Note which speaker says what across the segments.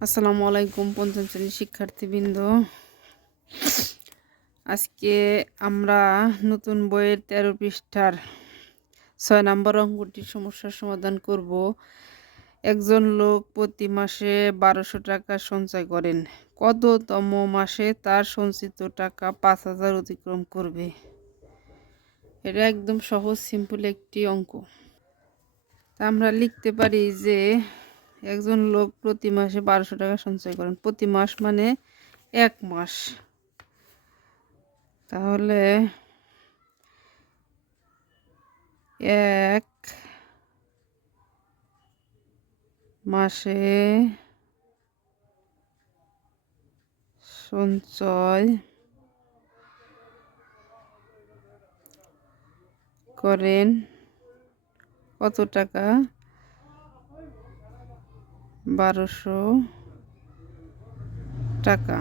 Speaker 1: আসসালামু আলাইকুম পঞ্চম শ্রেণির শিক্ষার্থীবৃন্দ। আজকে আমরা নতুন বইয়ের তেরো পৃষ্ঠার ছয় নম্বর অঙ্কটির সমস্যার সমাধান করব। একজন লোক প্রতি মাসে বারোশো টাকা সঞ্চয় করেন। কততম মাসে তার সঞ্চিত টাকা পাঁচ হাজার অতিক্রম করবে? এটা একদম সহজ, সিম্পল একটি অঙ্ক। তা আমরা লিখতে পারি যে একজন লোক প্রতি মাসে বারোশো টাকা সঞ্চয় করেন। প্রতি মাস মানে এক মাস। তাহলে এক মাসে সঞ্চয় করেন কত টাকা? বারোশো টাকা।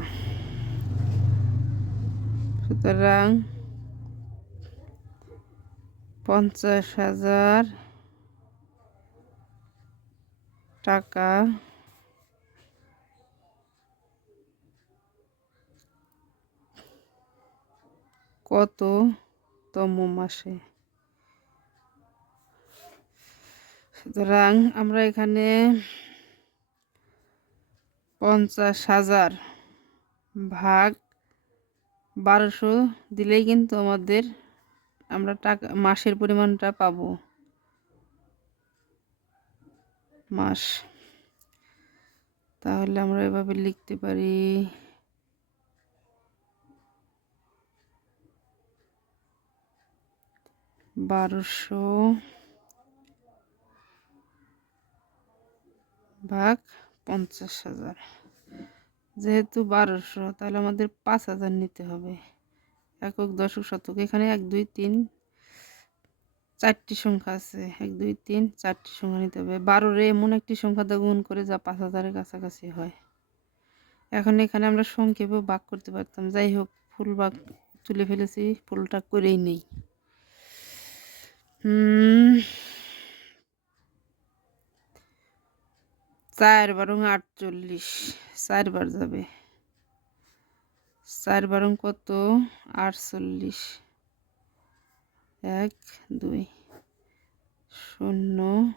Speaker 1: সুতরাং পঞ্চাশ হাজার টাকা কত কততম মাসে? সুতরাং আমরা এখানে পঞ্চাশ হাজার ভাগ বারোশো দিলেই কিন্তু আমাদের আমরা টাকা, মাসের পরিমাণটা পাব। মাস। তাহলে আমরা এভাবে লিখতে পারি। বারোশো ভাগ পঞ্চাশ হাজার। যেহেতু বারোশো, তাহলে আমাদের পাঁচ হাজার নিতে হবে। একক দশক শতক, এখানে এক, দুই, তিন, চারটি সংখ্যা আছে। এক, দুই, তিন, চারটি সংখ্যা নিতে হবে। বারোরে এমন একটি সংখ্যা দিয়ে গুণ করে যা পাঁচ হাজারের কাছাকাছি হয়। এখন এখানে আমরা সংক্ষেপে বাক করতে পারতাম। যাই হোক, ফুল ভাগ তুলে ফেলেছি, ফুলটা করেই নেই। হুম চার বারং আটচল্লিশ, চারবার যাবে। চার বারং কত? আটচল্লিশ। এক, দুই, শূন্য,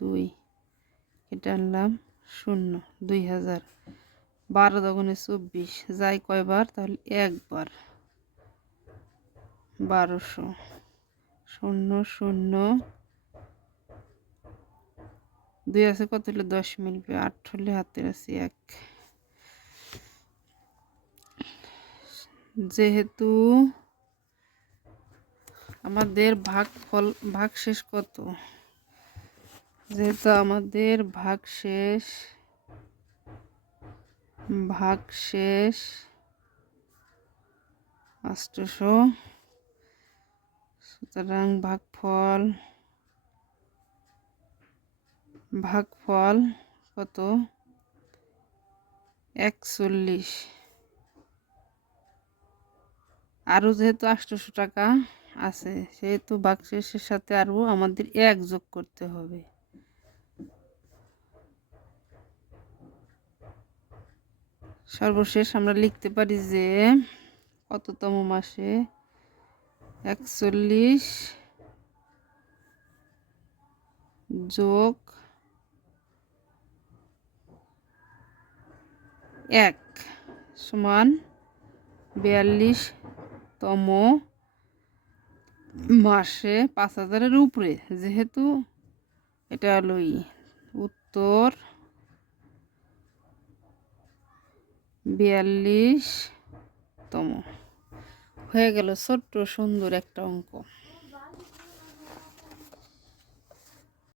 Speaker 1: দুই। এটা আনলাম শূন্য, দুই হাজার। বারো দগুনে চব্বিশ, যাই কয়বার? তাহলে একবার। বারোশো। শূন্য শূন্য দুই আছে কত হলে? দশ মিলবে। আট হলে হাতের আছে এক। যেহেতু আমাদের ভাগ ফল, ভাগ শেষ কত? যেহেতু আমাদের ভাগ শেষ ভাগ শেষ আষ্টশো। সুতরাং ভাগফল ভাগফল কত? একচল্লিশ। আরও যেহেতু আটশোশো টাকা আছে, সেহেতু বাক্সের সাথে আরও আমাদের এক যোগ করতে হবে। সর্বশেষ আমরা লিখতে পারি যে কততম মাসে? একচল্লিশ যোগ এক সমান বিয়াল্লিশতম মাসে পাঁচ হাজারের উপরে। যেহেতু এটা হলো উত্তর বিয়াল্লিশতম হয়ে গেল ছোট্ট সুন্দর একটা অঙ্ক।